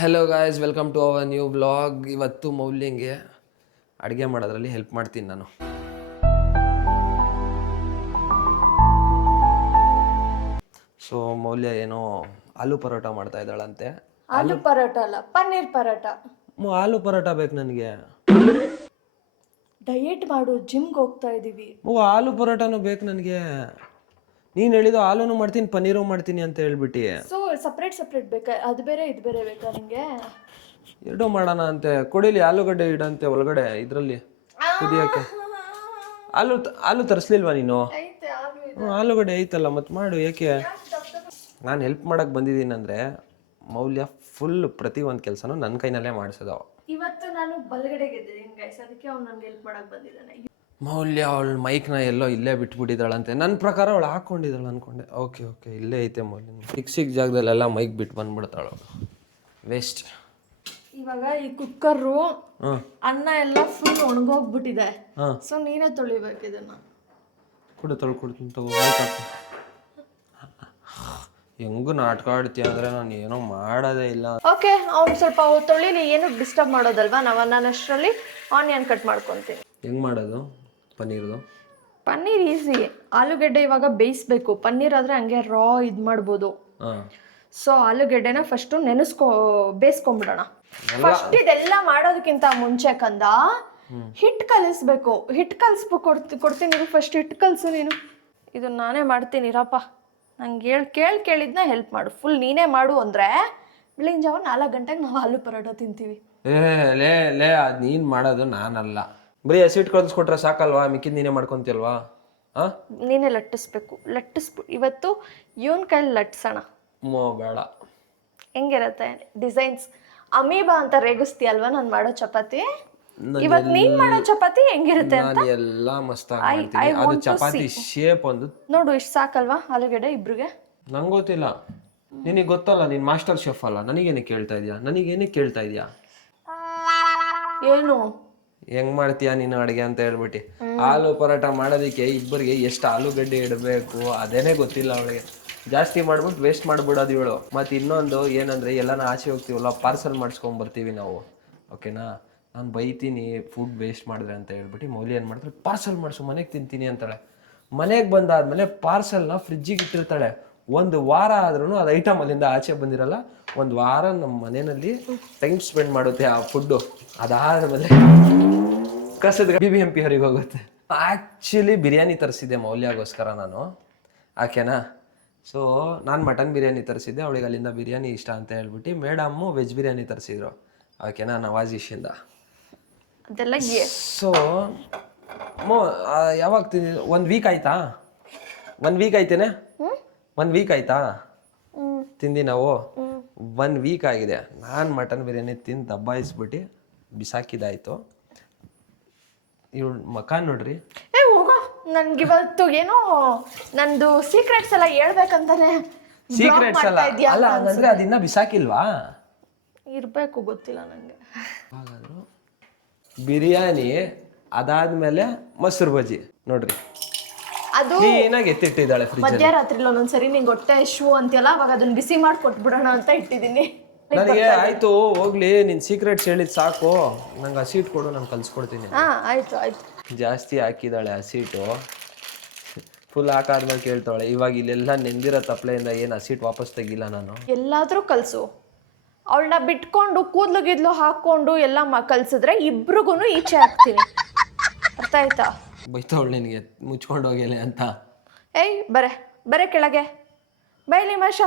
Hello guys, welcome to our new vlog. ಇವತ್ತು ಮೌಲ್ಯಂಗೆ ಅಡುಗೆ ಮಾಡೋದ್ರಲ್ಲಿ ಹೆಲ್ಪ್ ಮಾಡ್ತೀನಿ ನಾನು. ಸೊ ಮೌಲ್ಯ ಏನೋ ಆಲೂ ಪರೋಟ ಮಾಡ್ತಾ ಇದ್ದಾಳಂತೆ. ಆಲೂ ಪರೋಟ ಅಲ್ಲ, ಪನ್ನೀರ್ ಪರೋಟ. ಆಲೂ ಪರೋಟ ಬೇಕು ನನಗೆ. ಡಯೆಟ್ ಮಾಡು, ಜಿಮ್ಗೆ ಹೋಗ್ತಾ ಇದೀವಿ. ಆಲೂ ಪರೋಟನೂ ಬೇಕು ನನಗೆ. ನೀನು ಹೇಳಿದ್ದು ಆಲೂನು ಮಾಡ್ತೀನಿ ಪನ್ನೀರು ಮಾಡ್ತೀನಿ ಅಂತ ಹೇಳ್ಬಿಟ್ಟು. ಸೊ ಸಪ್ರೇಟ್ ಬೇಕಾ? ಅದು ಬೇರೆ ಇದು ಬೇರೆ ಬೇಕಾ ನಿಂಗೆ? ಎರಡೂ ಮಾಡೋಣ ಅಂತೆ. ಕೊಡಿಲಿ ಆಲೂಗಡ್ಡೆ ಇಡಂತೆ ಒಳಗಡೆ ಇದರಲ್ಲಿ ಕುದಿಯೋಕ್ಕೆ. ಆಲೂ ತರಿಸ್ಲಿಲ್ವಾ ನೀನು? ಆಲೂಗಡ್ಡೆ ಐತಲ್ಲ, ಮತ್ತೆ ಮಾಡು. ಏಕೆ ನಾನು ಹೆಲ್ಪ್ ಮಾಡಕ್ಕೆ ಬಂದಿದ್ದೀನಿ ಅಂದರೆ ಮೌಲ್ಯ ಫುಲ್ ಪ್ರತಿ ಒಂದು ಕೆಲಸನೂ ನನ್ನ ಕೈನಲ್ಲೇ ಮಾಡಿಸೋದು. ಇವತ್ತು ನಾನು ಬಲಗಡೆಗೆ ಇದ್ದೀನಿ ಗೈಸ್, ಅದಕ್ಕೆ ಅವ್ನು ನನಗೆ ಹೆಲ್ಪ್ ಮಾಡಕ್ಕೆ ಬಂದಿದ್ದಾನೆ. ಮೌಲ್ಯ ಅವಳು ಮೈಕ್ನ ಎಲ್ಲೋ ಇಲ್ಲೇ ಬಿಟ್ಬಿಟ್ಟಿದ್ದಾಳಂತೆ. ನನ್ನ ಪ್ರಕಾರ ಅವಳು ಹಾಕ್ಕೊಂಡಿದ್ದಾಳೆ ಅಂದ್ಕೊಂಡೆ. ಓಕೆ ಇಲ್ಲೇ ಐತೆ ಮೌಲ್ಯ. ಸಿಕ್ ಜಾಗದಲ್ಲೆಲ್ಲ ಮೈಕ್ ಬಿಟ್ಟು ಬಂದ್ಬಿಡ್ತಾಳು. ವೇಸ್ಟ್. ಇವಾಗ ಈ ಕುಕ್ಕರು ಅನ್ನ ಎಲ್ಲ ಫುಲ್ ಒಣಗೋಗ್ಬಿಟ್ಟಿದೆ. ಸೊ ನೀನೇ ತೊಳಿಬೇಕು ಇದನ್ನ. ತೊಳ್ಕೊಡ್ತೀನಿ ತಗೋ. ಮೈಕ್ ಹಾಕು. ಹೆಂಗೂ ನಾಟಕ ಆಡ್ತೀಯ ಅಂದರೆ ನಾನು ಏನೋ ಮಾಡೋದೇ ಇಲ್ಲ. ಓಕೆ, ಅವ್ನು ಸ್ವಲ್ಪ ತೊಳಿಲಿ, ಏನು ಡಿಸ್ಟರ್ಬ್ ಮಾಡೋದಲ್ವಾ. ನಾನು ಅಷ್ಟರಲ್ಲಿ ಆನಿಯನ್ ಕಟ್ ಮಾಡ್ಕೊತೀನಿ. ಹೆಂಗೆ ಮಾಡೋದು ಪನ್ನೀರ್ದು? ಪನ್ನೀರ್ ಈಸಿ. ಆಲೂಗೆಡ್ಡೆ ಇವಾಗ ಬೇಯಿಸ್ಬೇಕು. ಪನ್ನೀರ್ ಆದರೆ ಹಂಗೆ ರಾ ಇದು ಮಾಡ್ಬೋದು. ಸೊ ಆಲೂಗೆಡ್ಡೆನ ಫಸ್ಟು ಬೇಯಿಸ್ಕೊಂಬಿಡೋಣ. ಫಸ್ಟ್ ಇದೆಲ್ಲ ಮಾಡೋದಕ್ಕಿಂತ ಮುಂಚೆ ಕಂದ ಹಿಟ್ಟು ಕಲಿಸ್ಬೇಕು. ಹಿಟ್ಟು ಕಲಿಸ್ಬೇಕು. ಕೊಡ್ತೀನಿ ಫಸ್ಟ್ ಹಿಟ್ಟು ಕಲಿಸು ನೀನು. ಇದು ನಾನೇ ಮಾಡ್ತೀನಿ ರಪ್ಪ. ನಂಗೆ ಕೇಳಿದ್ನ ಹೆಲ್ಪ್ ಮಾಡು. ಫುಲ್ ನೀನೇ ಮಾಡು ಅಂದರೆ ಬೆಳಗಿನ ಜಾವ 4 ಗಂಟೆಗೆ ನಾವು ಆಲೂ ಪರೋಟ ತಿಂತೀವಿ. ಲೇ ಅದು ನೀನು ಮಾಡೋದು, ನಾನಲ್ಲ. ಬರೀ ಹಸಿಟ್ಟು ಕಲಿಸ್ಕೊಟ್ರೆ ಸಾಕಲ್ವಾ? ಮಿಕ್ಕಿದ್ ನೀನೇ ಮಾಡ್ಕೊತೀಲ್ವಾ? ನೀನೇ ಲಟ್ಟಿಸ್ಬಿಟ್ಟು ಇವತ್ತು ಇವನ್ ಕೈಲಿ ಲಟ್ಸೋಣ. ಬೇಡ. ಹೆಂಗಿರತ್ತೆ ಡಿಸೈನ್ಸ್? ಅಮೀಬಾ ಅಂತ ರೇಗಿಸ್ತೀಯಲ್ವಾ ನಾನು ಮಾಡೋ ಚಪಾತಿ. ಇವತ್ತು ನೀನ್ ಮಾಡೋ ಚಪಾತಿ ಹೆಂಗಿರುತ್ತೆ ಅಂತ ಎಲ್ಲ ಮಸ್ತಾಗಿ ಅದು ಚಪಾತಿ ಶೇಪ್ ಒಂದು ನೋಡು. ಇಷ್ಟು ಸಾಕಲ್ವಾ ಆಲೂಗಡ್ಡೆ ಇಬ್ರಿಗೆ? ನಂಗೆ ಗೊತ್ತಿಲ್ಲ, ನಿನಗೆ ಗೊತ್ತಲ್ಲ, ನೀನ್ ಮಾಸ್ಟರ್ ಶೆಫ್ ಅಲ್ಲ. ನನಗೇನಕ್ಕೆ ಕೇಳ್ತಾ ಇದೀಯಾ? ಏನು ಹೆಂಗ್ ಮಾಡ್ತೀಯಾ ನೀನು ಅಡುಗೆ ಅಂತ ಹೇಳ್ಬಿಟ್ಟು. ಆಲೂ ಪರೋಟ ಮಾಡೋದಕ್ಕೆ ಇಬ್ಬರಿಗೆ ಎಷ್ಟು ಆಲೂಗಡ್ಡೆ ಇಡಬೇಕು ಅದೇನೇ ಗೊತ್ತಿಲ್ಲ ಅವಳಿಗೆ. ಜಾಸ್ತಿ ಮಾಡ್ಬಿಟ್ಟು ವೇಸ್ಟ್ ಮಾಡ್ಬಿಡೋದು ಇವಳು. ಮತ್ತು ಇನ್ನೊಂದು ಏನಂದರೆ ಎಲ್ಲಾನ ಆಚೆ ಹೋಗ್ತೀವಲ್ಲ, ಪಾರ್ಸಲ್ ಮಾಡಿಸ್ಕೊಂಬರ್ತೀವಿ ನಾವು. ಓಕೆನಾ? ನಾನು ಬೈತೀನಿ ಫುಡ್ ವೇಸ್ಟ್ ಮಾಡಿದ್ರೆ ಅಂತ ಹೇಳ್ಬಿಟ್ಟು. ಮೌಲ್ಯ ಏನು ಮಾಡ್ತಾಳೆ, ಪಾರ್ಸಲ್ ಮಾಡಿಸು ಮನೆಗೆ ತಿಂತೀನಿ ಅಂತಾಳೆ. ಮನೆಗೆ ಬಂದಾದ್ಮೇಲೆ ಪಾರ್ಸಲ್ನ ಫ್ರಿಜ್ಜಿಗೆ ಇಟ್ಟಿರ್ತಾಳೆ. 1 ವಾರ ಆದ್ರೂ ಅದು ಐಟಮ್ ಅಲ್ಲಿಂದ ಆಚೆ ಬಂದಿರಲ್ಲ. 1 ವಾರ ನಮ್ಮ ಮನೆಯಲ್ಲಿ ಟೈಮ್ ಸ್ಪೆಂಡ್ ಮಾಡುತ್ತೆ ಆ ಫುಡ್ಡು. ಅದಾದಮೇಲೆ ಕಸದ BBMP ಹೊರಗೆ ಹೋಗುತ್ತೆ. ಆ್ಯಕ್ಚುಲಿ ಬಿರಿಯಾನಿ ತರಿಸಿದ್ದೆ ಮೌಲ್ಯಗೋಸ್ಕರ ನಾನು. ಓಕೆನಾ? ಸೊ ನಾನು ಮಟನ್ ಬಿರಿಯಾನಿ ತರಿಸಿದ್ದೆ, ಅವಳಿಗೆ ಅಲ್ಲಿಂದ ಬಿರಿಯಾನಿ ಇಷ್ಟ ಅಂತ ಹೇಳ್ಬಿಟ್ಟು. ಮೇಡಮ್ಮು ವೆಜ್ ಬಿರಿಯಾನಿ ತರಿಸಿದ್ರು. ಓಕೆನಾ? ನವಾಜಿಶಿಂದ. ಸೊ ಯಾವಾಗ ತಿಂದಿದ್ದು? 1 ವೀಕ್ ಆಯ್ತಾ? 1 ವೀಕ್ ಆಯ್ತೇನೆ? 1 ವೀಕ್ ಆಯ್ತಾ ತಿಂದು ನಾವು? 1 ವೀಕ್ ಆಗಿದೆ. ನಾನು ಮಟನ್ ಬಿರಿಯಾನಿ ತಿಂದು ದಬ್ಬಾಯಿಸ್ಬಿಟ್ಟು ಬಿಸಾಕಿದಾಯ್ತು. ಇವಳು ಮಕಾನ್ ನೋಡ್ರಿ. ಹೋಗೋ, ನನ್ಗಿವತ್ತು ಏನೋ ನಂದು ಸೀಕ್ರೆಟ್ಸ್ ಎಲ್ಲ ಹೇಳ್ಬೇಕಂತಾನೆ. ಸೀಕ್ರೆಟ್ಸ್ ಅಲ್ಲ ಹಂಗಂದ್ರೆ ಅದಿನ್ನ ಬಿಸಾಕಿಲ್ವಾ? ಇರ್ಬೇಕು, ಗೊತ್ತಿಲ್ಲ ನಂಗೆ. ಹಾಗಾದ್ರು ಬಿರಿಯಾನಿ ಅದಾದ್ಮೇಲೆ ಮೊಸರು ಬಜ್ಜಿ ನೋಡ್ರಿ, ಅದು ಕ್ಲೀನಾಗಿ ಎತ್ತಿಟ್ಟಿದ್ದಾಳೆ ಫ್ರಿಜ್. ಮಧ್ಯರಾತ್ರಿಲಿ ಒಂದೊಂದ್ಸರಿ ನಿಂಗೆ ಹೊಟ್ಟೆ ಶೂ ಅಂತೆಲ್ಲ, ಅವಾಗ ಅದನ್ನ ಬಿಸಿ ಮಾಡಿ ಕೊಟ್ಬಿಡೋಣ ಅಂತ ಇಟ್ಟಿದ್ದೀನಿ. ನನಗೆ ಆಯ್ತು ಹೋಗ್ಲಿ, ನಿನ್ ಸೀಕ್ರೆಟ್ಸ್ ಹೇಳಿದ್ ಸಾಕು. ನಂಗೆ ಹಸೀಟ್ ಕೊಡು, ನಾನು ಕಲ್ಸ್ಕೊಡ್ತೀನಿ. ಆಯ್ತು. ಜಾಸ್ತಿ ಹಾಕಿದಾಳೆ ಹಸೀಟು. ಫುಲ್ ಹಾಕಾದ್ಮೇಲೆ ಕೇಳ್ತಾಳೆ. ಇವಾಗ ಇಲ್ಲೆಲ್ಲ ನೆಂದಿರೋ ತಪ್ಪಲೆಯಿಂದ ಏನು ಹಸೀಟ್ ವಾಪಸ್ ತೆಗಿಲ್ಲ ನಾನು. ಎಲ್ಲಾದ್ರೂ ಕಲ್ಸು. ಅವಳನ್ನ ಬಿಟ್ಕೊಂಡು ಕೂದ್ಲು ಹಾಕೊಂಡು ಎಲ್ಲ ಕಲ್ಸಿದ್ರೆ ಇಬ್ರಿಗೂ ಈಚೆ ಹಾಕ್ತೀನಿ. ಅರ್ಥ ಆಯ್ತಾ? ಬೈತಾವಳು ನಿನಗೆ ಮುಚ್ಕೊಂಡು ಹೋಗ್ಯಲೆ ಅಂತ. ಬರೇ ಕೆಳಗೆ ಬೈಲಿ ಮಾಷ,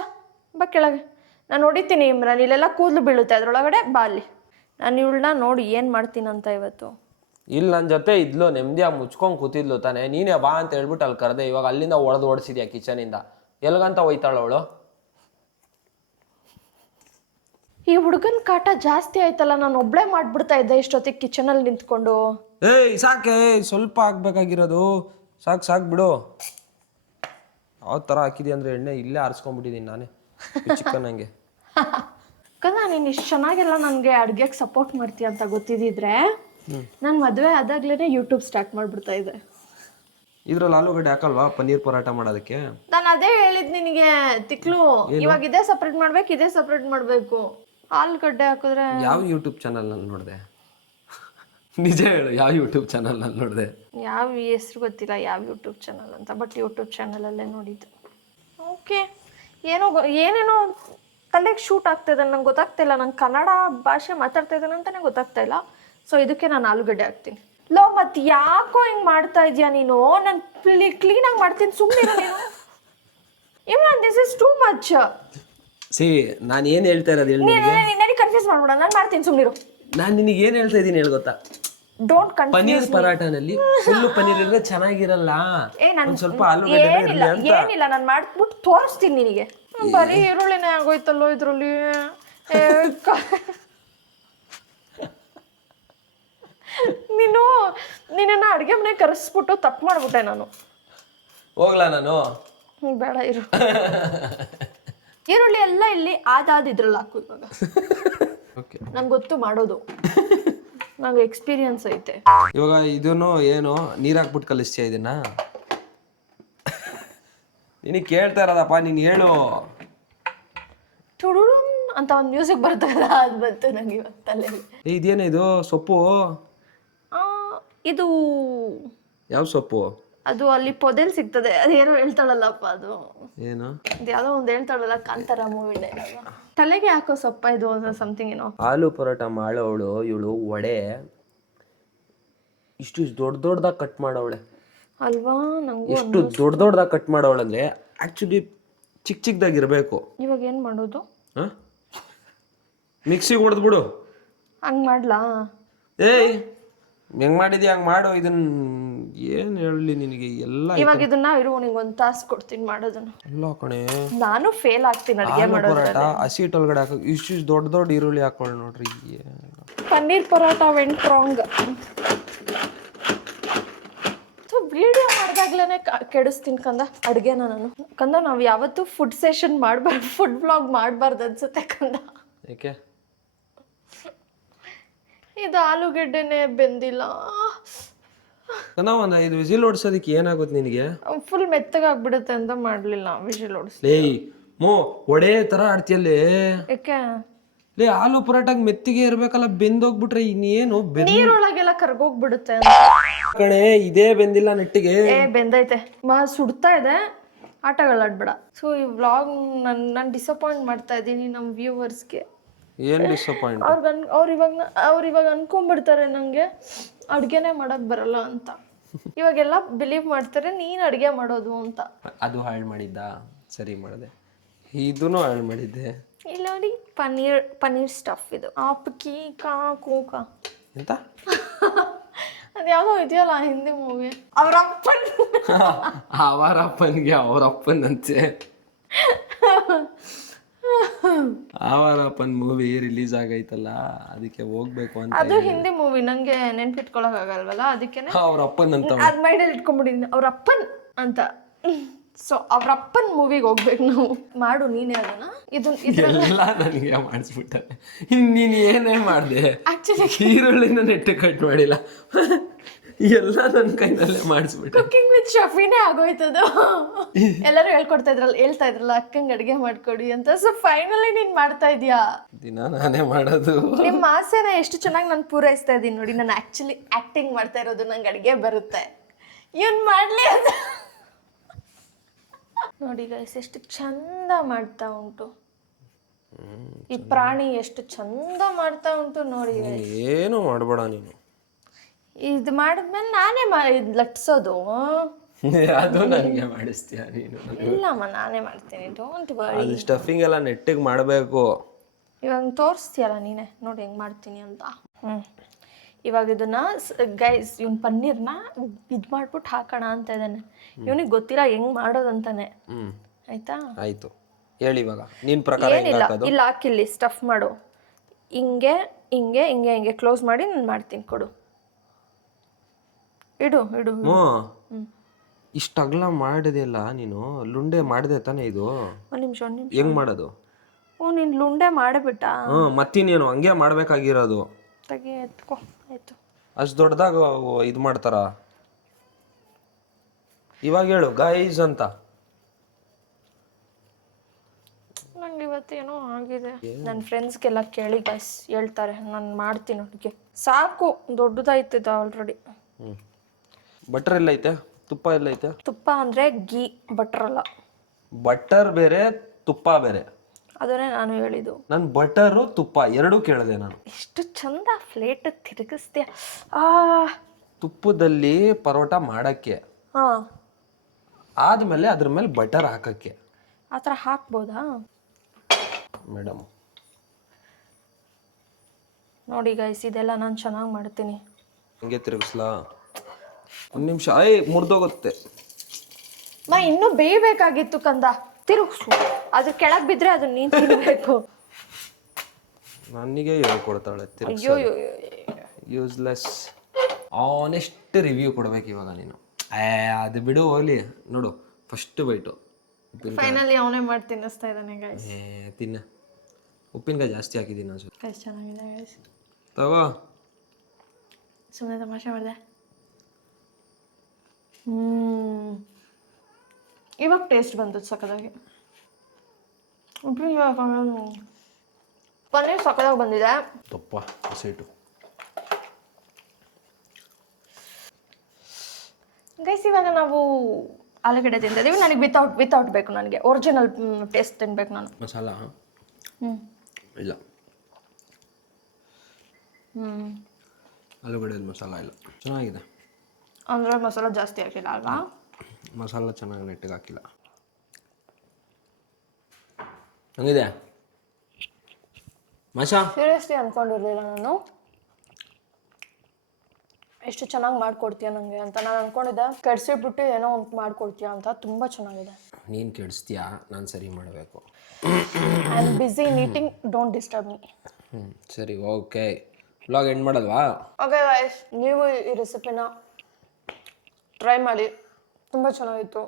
ಬಾ ಕೆಳಗೆ. ನಾನು ಹೊಡಿತೀನಿ ಇಮ್ರಾನ್, ಇಲ್ಲೆಲ್ಲ ಕೂದಲು ಬೀಳುತ್ತೆ ಅದರೊಳಗಡೆ. ಬಾ ಅಲ್ಲಿ. ನಾನು ಇವಳನ್ನ ನೋಡಿ ಏನು ಮಾಡ್ತೀನಂತ ಇವತ್ತು. ಇಲ್ಲಿ ನನ್ನ ಜೊತೆ ಇದ್ಲು, ನೆಮ್ಮದಿಯಾಗಿ ಮುಚ್ಕೊಂಡು ಕೂತಿದ್ಲು ತಾನೆ. ನೀನೇ ಬಾ ಅಂತ ಹೇಳ್ಬಿಟ್ಟು ಅಲ್ಲಿ ಕರೆದೆ. ಇವಾಗ ಅಲ್ಲಿಂದ ಓಡಿಸಿದ್ಯಾ ಕಿಚನಿಂದ. ಎಲ್ಗಂತ ಹೋಯ್ತಾಳ ಅವಳು? ಈ ಹುಡುಗನ ಕಾಟ ಜಾಸ್ತಿ ಆಯ್ತಲ್ಲ. ನಾನು ಒಬ್ಳೆ ಮಾಡ್ಬಿಡ್ತಾ ಇದ್ದೆ ಇಷ್ಟೊತ್ತಿಗೆ ಕಿಚನಲ್ಲಿ ನಿಂತ್ಕೊಂಡು. ಸಾಕೆ, ಸ್ವಲ್ಪ ಹಾಕ್ಬೇಕಾಗಿರೋದು. ಸಾಕು ಬಿಡು. ಯಾವ ಥರ ಹಾಕಿದಿ ಅಂದರೆ ಎಣ್ಣೆ ಇಲ್ಲೇ ಆರಿಸ್ಕೊಂಡ್ಬಿಟ್ಟಿದ್ದೀನಿ ನಾನೇ ಚಿಕನ್ ಹಂಗೆ. ನೀನು ಇಷ್ಟು ಚೆನ್ನಾಗೆಲ್ಲ ನನಗೆ ಅಡುಗೆಗೆ ಸಪೋರ್ಟ್ ಮಾಡ್ತೀಯ ಅಂತ ಗೊತ್ತಿದ್ದಿದ್ರೆ ನಾನು ಮದುವೆ ಆದಾಗ್ಲೇ ಯೂಟ್ಯೂಬ್ ಸ್ಟಾರ್ಟ್ ಮಾಡಿಬಿಡ್ತಾ ಇದ್ದೆ. ಇದ್ರಲ್ಲಿ ಆಲೂಗಡ್ಡೆ ಹಾಕಲ್ವಾ ಪನ್ನೀರ್ ಪರೋಟ ಮಾಡೋದಕ್ಕೆ? ನಾನು ಅದೇ ಹೇಳಿದ್ ನಿನಗೆ ತಿಕ್ಲು. ಇವಾಗ ಇದೇ ಸಪ್ರೇಟ್ ಮಾಡ್ಬೇಕು, ಇದೇ ಸಪ್ರೇಟ್ ಮಾಡಬೇಕು. ಆಲೂಗಡ್ಡೆ ಹಾಕಿದ್ರೆ ಯಾವ ಯೂಟ್ಯೂಬ್ ಚಾನಲ್ನಲ್ಲಿ ನೋಡಿದೆ? ನಿಜ ಹೇಳು, ಯಾವ ಯೂಟ್ಯೂಬ್ ಚಾನಲ್ನಲ್ಲಿ ನೋಡಿದೆ? ಯಾವ ಹೆಸ್ರು ಗೊತ್ತಿಲ್ಲ ಯಾವ ಯೂಟ್ಯೂಬ್ ಚಾನಲ್ ಅಂತ, ಬಟ್ ಯೂಟ್ಯೂಬ್ ಚಾನಲಲ್ಲೇ ನೋಡಿದ್ದು. ಓಕೆ, ಏನೇನೋ ತಲೆಗೆ ಶೂಟ್ ಆಗ್ತಾಯಿದೆ, ನಂಗೆ ಗೊತ್ತಾಗ್ತಾಯಿಲ್ಲ. ನಂಗೆ ಕನ್ನಡ ಭಾಷೆ ಮಾತಾಡ್ತಾ ಇದ್ದಾನೆ ಅಂತಲೇ ಗೊತ್ತಾಗ್ತಾ ಇಲ್ಲ. ಸೊ ಇದಕ್ಕೆ ನಾನು ಆಲೂಗಡ್ಡೆ ಹಾಕ್ತೀನಿ. ಲೋ, ಮತ್ತು ಯಾಕೋ ಹಿಂಗೆ ಮಾಡ್ತಾ ಇದೆಯಾ ನೀನು? ನಾನು ಕ್ಲೀನಾಗಿ ಮಾಡ್ತೀನಿ, ಸುಮ್ಮನೆ ನೀನು. Imran, this is too much. C, ನಾನು ಏನು ಹೇಳ್ತಾ ಇರೋದು ಹೇಳಿ. ನೀನು ಕನ್ಫ್ಯೂಸ್ ಮಾಡ್ಬೇಡ, ನಾನು ಮಾಡ್ತೀನಿ, ಸುಮ್ಮನಿರು. ನಾನು ನಿನಗೆ ಏನು ಹೇಳ್ತಾ ಇದ್ದೀನಿ ಹೇಳಿ ಗೊತ್ತಾ? Don't confuse. ಪನ್ನೀರ್ ಪರಾಟನಲ್ಲಿ ಫುಲ್ಲು ಪನ್ನೀರ್ ಇದ್ರೆ ಚೆನ್ನಾಗಿರಲ್ಲ. ಒಂದು ಸ್ವಲ್ಪ ಆಲೂಗಡ್ಡೆ ಇರಲಿ ಅಂತ. ಏನಿಲ್ಲ, ನಾನು ಮಾಡ್ಬಿಟ್ಟು ತೋರಿಸ್ತೀನಿ ನಿನಗೆ. ಬರೀ ಈರುಳ್ಳಿನೇ ಆಗೋಯ್ತಲ್ಲೋ ಇದರಲ್ಲಿ. ನಿನ್ನ ಅಡುಗೆ ಮನೆ ಕರೆಸ್ಬಿಟ್ಟು ತಪ್ಪು ಮಾಡ್ಬಿಟ್ಟೆ ನಾನು. ಹೋಗ್ಲಾ ನಾನು? ಬೇಡ ಇರು. ಈರುಳ್ಳಿ ಎಲ್ಲ ಇಲ್ಲಿ ಆದಾದ ಇದ್ರಲ್ಲಿ ಹಾಕು ಇವಾಗ. ನಂಗೆ ಗೊತ್ತು ಮಾಡೋದು, ನಂಗೆ ಎಕ್ಸ್ಪೀರಿಯನ್ಸ್ ಐತೆ. ಇವಾಗ ಇದನ್ನು ಏನು ನೀರು ಹಾಕ್ಬಿಟ್ಟು ಕಲಿಸ್ತೀಯ ಇದನ್ನ? ನಿನಗೆ ಕೇಳ್ತಾ ಇರೋದಪ್ಪ, ನೀನು ಹೇಳು. ಟುಡುಡು ಅಂತ ಒಂದು ಮ್ಯೂಸಿಕ್ ಬರ್ತಲ್ಲ, ಅದು ಬಂತು ನಂಗೆ ಇವಾಗ ತಲೆಯಲ್ಲಿ. ಇದೇನು ಇದು ಸೊಪ್ಪು? ಇದು ಯಾವ ಸೊಪ್ಪು? ಅದು ಅಲ್ಲಿ ಪೊದೆಲ್ ಸಿಗ್ತದೆ. ಅದೇನೋ ಹೇಳ್ತಾಳಲ್ಲಪ್ಪ, ಅದು ಏನು ಯಾವುದೋ ಒಂದು ಹೇಳ್ತಾಳಲ್ಲ, ಕಾಂತಾರ ಮೂವಿ ತಲೆಗೆ ಹಾಕೋ ಸೊಪ್ಪ ಇದು ಸಮಥಿಂಗ್ ಏನೋ. ಆಲೂ ಪರೋಟ ಮಾಡೋವಳು ಇವಳು ವಡೆ ಇಷ್ಟು ದೊಡ್ಡದಾಗಿ ಕಟ್ ಮಾಡವಳೆ ಅಲ್ವಾ? ನಂಗೆ ಎಷ್ಟು ದೊಡ್ಡದಾಗಿ ಕಟ್ ಮಾಡವಳಂದ್ರೆ ಆ್ಯಕ್ಚುಲಿ ಚಿಕ್ಕದಾಗಿರ್ಬೇಕು. ಇವಾಗ ಏನು ಮಾಡೋದು? ಮಿಕ್ಸಿಗೆ ಹೊಡೆದ್ಬಿಡು. ಹಂಗೆ ಮಾಡ್ಲಾ? ಏಯ್, ಹೆಂಗ್ ಮಾಡಿದ್ಯಾ ಹಂಗೆ ಮಾಡು. ಇದನ್ನ ಏನು ಹೇಳಲಿ ನಿನಗೆ ಎಲ್ಲ. ಇವಾಗ ಇದನ್ನ ಇರು, ನಿಂಗೆ ಒಂದು ತಾಸು ಕೊಡ್ತೀನಿ ಮಾಡೋದನ್ನ. ಎಲ್ಲ ಕಣೆ, ನಾನು ಫೇಲ್ ಆಗ್ತೀನಿ ಅಡುಗೆ ಮಾಡೋದು. ಪರೋಟ ಹಸಿ ಹಿಟ್ಟು ಒಳಗಡೆ ಹಾಕೋ ಇಷ್ಟು ದೊಡ್ಡ ಈರುಳ್ಳಿ ಹಾಕೊಳ್ಳಿ ನೋಡ್ರಿ. Paneer paratha went wrong. Video ಮಾಡಿದಾಗ್ಲೇ ಕೆಡಿಸ್ತೀನಿ ಕಂದ ಅಡುಗೆನ ನಾನು. ಕಂದ, ನಾವು ಯಾವತ್ತೂ ಫುಡ್ ಸೆಷನ್ ಮಾಡಬಾರ್ದು, ಫುಡ್ ಬ್ಲಾಗ್ ಮಾಡಬಾರ್ದು ಅನ್ಸುತ್ತೆ ಕಂದ. ಏಕೆ? ಇದು ಆಲೂಗಡ್ಡೆನೇ ಬೆಂದಿಲ್ಲ. ನಾವು ಒಂದು 5 ವಿಸಿಲ್ ಹೊಡ್ಸೋದಕ್ಕೆ ಏನಾಗುತ್ತೆ ನಿನಗೆ? ಫುಲ್ ಮೆತ್ತಗಾಗ್ಬಿಡುತ್ತೆ ಅಂತ ಮಾಡಲಿಲ್ಲ ವಿಸಿಲ್ ಹೊಡ್ಸಿ. ಒಡೆ ಥರ ಆಡ್ತಿಯಲ್ಲೇ. ಯಾಕೆ? ಆಲೂ ಪರೋಟಾಗ ಮೆತ್ತಿಗೆ ಇರ್ಬೇಕಲ್ಲ, ಬೆಂದೋಗ್ಬಿಟ್ರೆ ಇನ್ನೇನು ನೀರೊಳಗೆಲ್ಲ ಕರ್ಗೋಗ್ಬಿಡುತ್ತೆ ಅಂತ ಕಣೆ. ಇದೇ ಬೆಂದಿಲ್ಲ ನೆಟ್ಟಿಗೆ. ಬೆಂದೈತೆ, ಸುಡ್ತಾ ಇದೆ. ಆಟಗಳಾಡ್ಬೇಡ. ಸೊ ಈ ವ್ಲಾಗ್ ನಾನು ಡಿಸಪಾಯಿಂಟ್ ಮಾಡ್ತಾ ಇದ್ದೀನಿ ನಮ್ಮ ವ್ಯೂವರ್ಸ್ಗೆ. ಏನು ಡಿಸಪಾಯಿಂಟ್? ಅವ್ರು ಇವಾಗ ಅನ್ಕೊಂಡ್ಬಿಡ್ತಾರೆ ನನಗೆ ಅಡುಗೆನೇ ಮಾಡೋಕ್ಕೆ ಬರಲ್ಲ ಅಂತ. ಇವಾಗೆಲ್ಲ ಬಿಲೀವ್ ಮಾಡ್ತಾರೆ ನೀನು ಅಡುಗೆ ಮಾಡೋದು ಅಂತ. ಅದು ಹಾಳು ಮಾಡಿದ್ದ, ಸರಿ ಮಾಡಿದೆ. ಇದೂ ಹಾಳು ಮಾಡಿದ್ದೆ. ಇಲ್ಲ ನೋಡಿ, ಪನ್ನೀರ್ ಸ್ಟಫ್ ಇದು. ಆಪ್ಕಿ ಕಾ ಕೂಕ ಎಂತ ಅದು ಯಾವುದೋ ಇದೆಯಲ್ಲ ಹಿಂದಿ ಮೂವಿ. ಅವರಪ್ಪನಿಗೆ ಅವರಪ್ಪನಂತೆ ಅವರಪ್ಪನ ಮೂವಿ ರಿಲೀಸ್ ಆಗೈತಲ್ಲ, ಅದಕ್ಕೆ ಹೋಗ್ಬೇಕು ಅಂತ. ಅದು ಹಿಂದಿ ಮೂವಿ, ನಂಗೆ ನೆನ್ಪಿಟ್ಕೊಳಕ್ ಆಗಲ್ವಲ್ಲ, ಅದಕ್ಕೆ ಅವ್ರಪ್ಪನ್ ಅಂತ ಅದ್ ಮೈಂಡಲ್ಲಿ ಇಟ್ಕೊಂಡ್ಬಿಟ್ಟಿದ್ದೀನಿ, ಅವ್ರಪ್ಪನ್ ಅಂತ. ಸೊ ಅವ್ರಪ್ಪನ ಮೂವಿಗೆ ಹೋಗ್ಬೇಕು ನಾವು. ಮಾಡು ನೀನೇ ಅದನ್ನ. ಇದೆಲ್ಲ ನನಗೆ ಮಾಡಿಸ್ಬಿಟ್ಟಾರೆ. ನೀನು ಏನೇ ಮಾಡಿದೆ? ಆಕ್ಚುಲಿ ಈರುಳ್ಳಿನ ನೆಟ್ಟು ಕಟ್ ಮಾಡಿಲ್ಲ, ಎಲ್ಲ ನನ್ನ ಕೈನಲ್ಲೇ ಮಾಡಿಸ್ಬಿಟ್ಟೆ. Cooking with ಶಫಿನೇ ಆಗೋಯ್ತದು. ಎಲ್ಲರೂ ಹೇಳ್ತಾ ಇದ್ರಲ್ಲ ಅಕ್ಕಂಗೆ ಅಡುಗೆ ಮಾಡ್ಕೊಡಿ ಅಂತ. ಸೊ ಫೈನಲಿ ನೀನು ಮಾಡ್ತಾ ಇದೀಯಾ. ದಿನ ನಾನೇ ಮಾಡೋದು. ನಿಮ್ಮ ಆಸೆನ ಎಷ್ಟು ಚೆನ್ನಾಗಿ ನಾನು ಪೂರೈಸ್ತಾ ಇದ್ದೀನಿ ನೋಡಿ. ನಾನು ಆ್ಯಕ್ಚುಲಿ ಆ್ಯಕ್ಟಿಂಗ್ ಮಾಡ್ತಾ ಇರೋದು, ನಂಗೆ ಅಡುಗೆ ಬರುತ್ತೆ, ಇವನು ಮಾಡಲಿ ಅಂತ. ನೋಡಿ ಗೈಸ್, ಎಷ್ಟು ಚಂದ ಮಾಡ್ತಾ ಉಂಟು ಈ ಪ್ರಾಣಿ, ಎಷ್ಟು ಚಂದ ಮಾಡ್ತಾ ಉಂಟು ನೋಡಿ. ಏನು ಮಾಡಬೇಡ ನೀನು. ಇದು ಮಾಡಿದ್ಮೇಲೆ ನಾನೇ ಲಟ್ಸೋದು. ಅದು ನನಗೆ ಮಾಡಿಸ್ತೀಯ ನೀನು? ಇಲ್ಲಮ್ಮ, ನಾನೇ ಮಾಡ್ತೀನಿ, ಡೋಂಟ್ ವರಿ. ಅದು ಸ್ಟಫಿಂಗ್ ಎಲ್ಲ ನೆಟ್ಟಿಗೆ ಮಾಡಬೇಕು. ಇವಾಗ ತೋರಿಸ್ತೀಯಲ್ಲ ನೀನೆ, ನೋಡಿ ಹೆಂಗೆ ಮಾಡ್ತೀನಿ ಅಂತ. ಇವಾಗ ಇದನ್ನ ಗೈಸ್, ಇವ್ನ ಪನ್ನೀರ್ನ ಇದು ಮಾಡ್ಬಿಟ್ಟು ಹಾಕೋಣ ಅಂತ ಇದ್ದಾನೆ. ಇವನಿಗೆ ಗೊತ್ತಿಲ್ಲ ಹೆಂಗ್ ಮಾಡೋದಂತಾನೆ. ಆಯ್ತಾ? ಆಯ್ತು, ಹೇಳಿ ಇವಾಗ ನಿನ್ನ ಪ್ರಕಾರ. ಏನಿಲ್ಲ, ಇಲ್ಲಿ ಹಾಕಿಲ್ಲಿ ಸ್ಟಫ್ ಮಾಡು. ಹಿಂಗೆ ಹಿಂಗೆ ಹಿಂಗೆ ಹಿಂಗೆ ಕ್ಲೋಸ್ ಮಾಡಿ ನಾನು ಮಾಡ್ತೀನಿ. ಕೊಡು, ಇಡು ಇಡು. ಇಷ್ಟು ಅಗಲ ಮಾಡಿದೆಲ್ಲ ನೀನು, ಲುಂಡೆ ಮಾಡಿದೆ ತಾನೇ ಇದು? ಒಂದು ನಿಮಿಷ ಹೆಂಗ್ ಮಾಡೋದು? ನೀನು ಲುಂಡೆ ಮಾಡಿಬಿಟ್ಟ? ಮತ್ತಿನೇನು ಹಂಗೆ ಮಾಡ್ಬೇಕಾಗಿರೋದು. ತೆಗಿ, ಎತ್ಕೋ. ಆಯ್ತು, ಅಷ್ಟು ದೊಡ್ಡದಾಗ ಇದು ಮಾಡ್ತಾರ? ಇವಾಗ ಹೇಳು ಗೈಸ್ ಅಂತ. ನಂಗೆ ಇವತ್ತೇನೋ ಆಗಿದೆ. ನನ್ನ ಫ್ರೆಂಡ್ಸ್ಗೆಲ್ಲ ಕೇಳಿ ಗೈಸ್ ಹೇಳ್ತಾರೆ, ನಾನು ಮಾಡ್ತೀನಿ ಅಡುಗೆ. ಸಾಕು, ದೊಡ್ಡದಾಯ್ತದ ಆಲ್ರೆಡಿ. ಬಟರ್ ಎಲ್ಲ ಐತೆ, ತುಪ್ಪ ಎಲ್ಲ ಐತೆ. ತುಪ್ಪ ಅಂದರೆ ಗೀ, ಬಟರ್ ಅಲ್ಲ. ಬಟರ್ ಬೇರೆ ತುಪ್ಪ ಬೇರೆ. ಅದನ್ನೇ ನಾನು ಹೇಳಿದ್ದು. ನಾನು ಬಟರು ತುಪ್ಪ ಎರಡೂ ಕೇಳಿದೆ ನಾನು. ಎಷ್ಟು ಚಂದ ಪ್ಲೇಟ್ ತಿರುಗಿಸ್ತೀಯ. ತುಪ್ಪದಲ್ಲಿ ಪರೋಟ ಮಾಡಕ್ಕೆ, ಹಾಂ, ಆದಮೇಲೆ ಅದ್ರ ಮೇಲೆ ಬಟರ್ ಹಾಕಕ್ಕೆ. ಆ ಥರ ಹಾಕ್ಬೋದಾ ಮೇಡಮ್? ನೋಡಿ ಗೈಸ್, ಇದೆಲ್ಲ ನಾನು ಚೆನ್ನಾಗಿ ಮಾಡ್ತೀನಿ. ಹಂಗೆ ತಿರುಗಿಸ್ಲಾ? ಒಂದು ನಿಮಿಷ. ಮುರಿದೋಗುತ್ತೆ. ಇನ್ನೂ ಬೇಯಬೇಕಾಗಿತ್ತು ಕಂದ. ತಿರುಗಿಸು. ಅದ್ರ ಕೆಳಗೆ ಬಿದ್ದರೆ ಅದು ನೀನು ತಿನ್ನಬೇಕು. ನನಗೆ ಹೇಳ್ಕೊಡ್ತಾಳೆ ಅಯ್ಯೋ, ಯೂಸ್ಲೆಸ್. ಆನೆಸ್ಟ್ ರಿವ್ಯೂ ಕೊಡ್ಬೇಕು ಇವಾಗ ನೀನು. ಅದು ಬಿಡು, ಹೋಗ್ಲಿ. ನೋಡು, ಫಸ್ಟ್ ಬೈಟು ಫೈನಲಿ ಅವನೇ ಮಾಡಿ ತಿನ್ನಿಸ್ತಾ ಇದ್ದಾನೆ ಗೈಸ್. ತಿನ್ನ. ಉಪ್ಪಿನಕಾಯಿ ಜಾಸ್ತಿ ಹಾಕಿದ್ದೀನಿ ಅನ್ಸುತ್ತೆ. ಗೈಸ್ ಚೆನ್ನಾಗಿದೆ ಗೈಸ್. ತಗೋ. ಸುಮ್ಮನೆ ತಮಾಷೆ ಮಾಡಿದೆ. ಇವಾಗ ಟೇಸ್ಟ್ ಬಂತು ಸಕ್ಕದಾಗಿ. ಪನ್ನೀರ್ ಸಕ್ಕದಾಗಿ ಬಂದಿದೆ. ತುಪ್ಪ ಹಸಿಟ್ಟು. ಗೈಸ್ ಇವಾಗ ನಾವು ಆಲೂಗಡ್ಡೆ ತಿಂತಿದ್ದೀವಿ. ನನಗೆ ವಿತೌಟ್ ಬೇಕು. ನನಗೆ ಒರಿಜಿನಲ್ ಟೇಸ್ಟ್ ತಿನ್ಬೇಕು ನಾನು. ಮಸಾಲ ಇಲ್ಲ. ಆಲೂಗಡ್ಡೆಯಲ್ಲಿ ಮಸಾಲ ಇಲ್ಲ. ಚೆನ್ನಾಗಿದೆ ಅಂದರೆ ಮಸಾಲ ಜಾಸ್ತಿ ಹಾಕಿಲ್ಲ ಅಲ್ವಾ? ಮಸಾಲ ಚೆನ್ನಾಗಿ ನೆಟ್ಟಿಗೆ ಹಾಕಿಲ್ಲ. ಹಂಗಿದೆ ಮಶಾ. ಸೀರಿಯಸ್ಲಿ ಅಂದ್ಕೊಂಡಿರಲಿಲ್ಲ ನಾನು ಎಷ್ಟು ಚೆನ್ನಾಗಿ ಮಾಡ್ಕೊಡ್ತೀಯ ನನಗೆ ಅಂತ. ನಾನು ಅಂದ್ಕೊಂಡಿದ್ದೆ ಕೆಡಿಸಿಬಿಟ್ಟು ಏನೋ ಒಂದು ಮಾಡ್ಕೊಡ್ತೀಯ ಅಂತ. ತುಂಬ ಚೆನ್ನಾಗಿದೆ. ನೀನು ಕೆಡಿಸ್ತೀಯಾ? ನಾನು ಸರಿ ಮಾಡಬೇಕು. I am busy meeting, don't disturb me. ಸರಿ, ಓಕೆ. ವ್ಲಾಗ್ ಎಂಡ್ ಮಾಡೋದವಾ? ಓಕೆ ಗೈಸ್, ನೀವು ಈ ರೆಸಿಪಿನ ಟ್ರೈ ಮಾಡಿ. ತುಂಬ ಚೆನ್ನಾಗಿತ್ತು.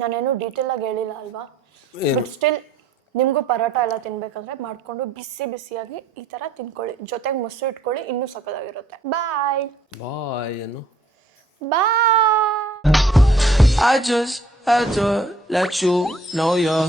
ನಾನೇನು ಡೀಟೇಲಾಗಿ ಹೇಳಿಲ್ಲ ಅಲ್ವಾ? ಬಟ್ ಸ್ಟಿಲ್ ನಿಮಗೂ ಪರೋಟ ಎಲ್ಲ ತಿನ್ಬೇಕಂದ್ರೆ ಮಾಡಿಕೊಂಡು ಬಿಸಿಯಾಗಿ ಈ ಥರ ತಿನ್ಕೊಳ್ಳಿ. ಜೊತೆಗೆ ಮೊಸರು ಇಟ್ಕೊಳ್ಳಿ, ಇನ್ನೂ ಸಕ್ಕತ್ತಾಗಿರುತ್ತೆ. ಬಾಯ್ ಬಾಯ್ ಅನ್ನು. ಬಾಯ್. I just had to let you know you're